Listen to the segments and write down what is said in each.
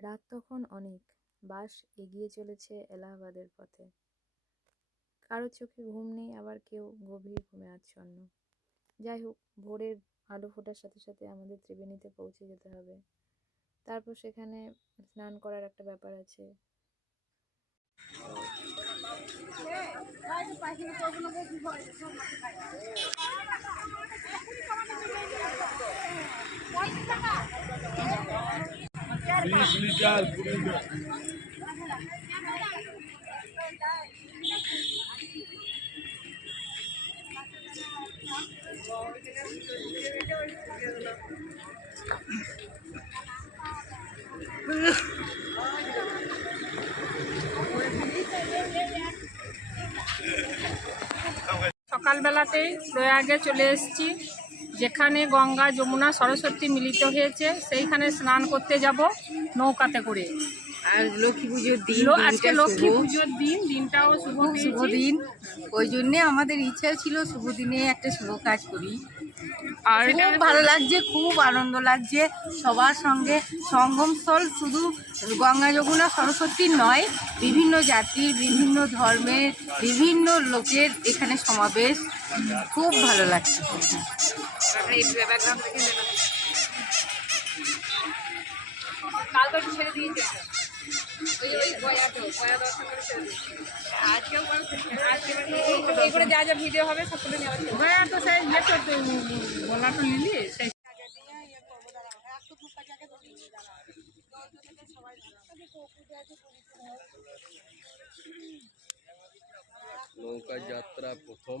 রাত তখন অনেক, বাস এগিয়ে চলেছে এলাহাবাদের পথে। কারও চোখে ঘুম নেই, আবার কেউ গভীর ঘুমে আচ্ছন্ন। যাই হোক, ভোরের আলো ফোটার সাথে সাথে আমাদের ত্রিবেণীতে পৌঁছে যেতে হবে। তারপর সেখানে স্নান করার একটা ব্যাপার আছে। সকালবেলাতেই প্রয়াগে চলে এসেছি। যেখানে গঙ্গা যমুনা সরস্বতী মিলিত হয়েছে সেইখানে স্নান করতে যাব নৌকাতে করে। আর লক্ষ্মী পুজোর দিন আজকে লক্ষ্মী পুজোর দিন দিনটাও শুভ শুভ দিন। ওই জন্যে আমাদের ইচ্ছা ছিল শুভ দিনে একটা শুভ কাজ করি। আর খুব ভালো লাগছে খুব আনন্দ লাগছে। সবার সঙ্গে সঙ্গমস্থল শুধু গঙ্গা যমুনা সরস্বতীর নয় বিভিন্ন জাতির বিভিন্ন ধর্মের বিভিন্ন লোকের এখানে সমাবেশ। খুব ভালো লাগছে। এগুলো যা যা ভিডিও হবে সব তুলে নেওয়া হ্যাঁ তো সেই ইয়ে তো বলাটা নিলি সেই নৌকা যাত্রা প্রথম।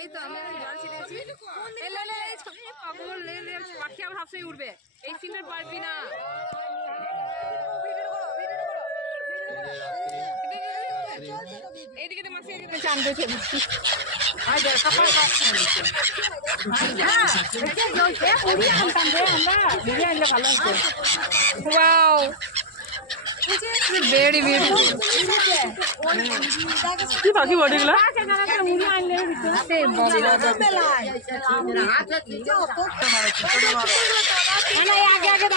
এই তো আমি জল ছিটেছি পাখি আমার হাফসেই উঠবে এই সিনের পারবি না এইদিকে তো মাসি এদিকে চান করে দিচ্ছি ওয়াও ভেরি বিউটিফুল কি পাখি বডিগুলো আগে আগে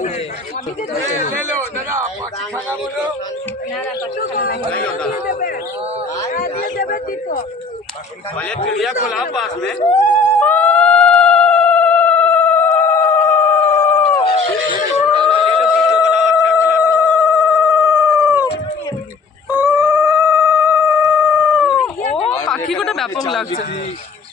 তারপরে चिड़िया खोला पास में ও পাখি কোটা ব্যাপক লাগছে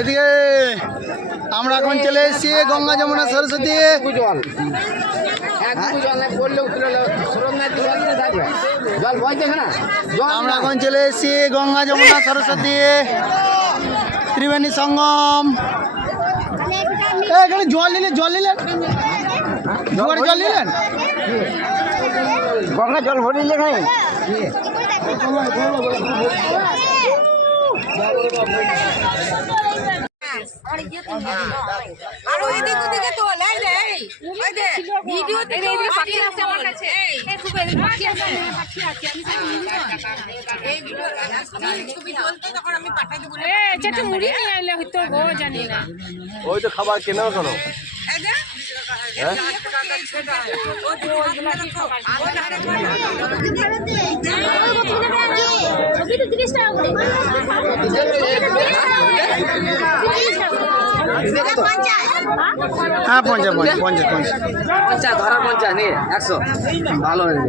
এদিকে আমরা এখন চলে এসেছি গঙ্গা যমুনা সরস্বতী। আমরা এখন চলে এসেছি গঙ্গা যমুনা সরস্বতী ত্রিবেণী সঙ্গম। এখানে জল নিলেন জল নিলেন? জল নিলেন? গঙ্গা জল ভরে নিলেন আরও এদিক ওদিকে তোল এই রে ওই দে ভিডিও থেকে পাখি আছে আমার কাছে এই খুব এদিক পাখি আছে পাখি আছে আমি এই ভিডিও ছবি তুলতে তখন আমি পাঠাই দেব এ চারটে মুড়ি নিয়ে আইলে হয়তো গো জানি না ওই তো খাবার কেনাও কেন হ্যাঁ হ্যাঁ পঞ্চাশ পঞ্চাশ পঞ্চাশ। পঞ্চাশ পঞ্চাশ নিয়ে একশো। ভালো হয়েছে।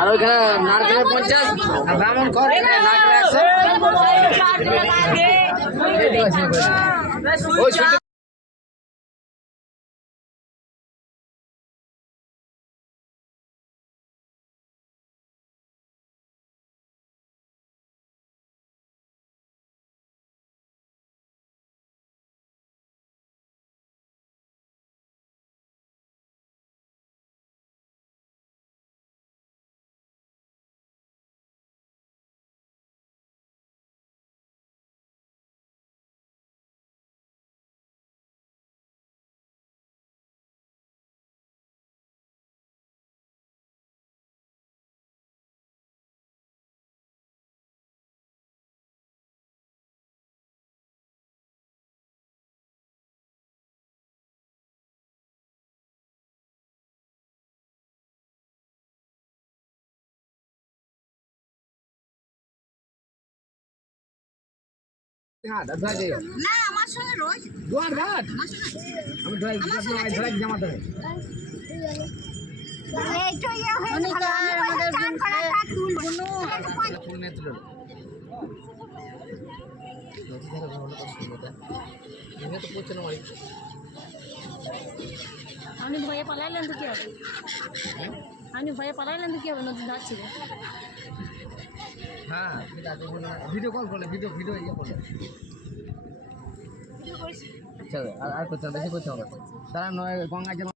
আর ওইখানে নারকেলের পঞ্চাশ আর ব্রাহ্মণ খড় নারকেল একশো। আপনি ভয়ে পালাইলেন তো কি হবে? আপনি ভয়ে পালাইলেন তো কি হবে? নদী ধার ছিল। হ্যাঁ ভিডিও কল করলে ভিডিও ভিডিও ইয়ে করলে। চলো আর করতে হবে বেশি করতে হবে তারা নয় গঙ্গা জল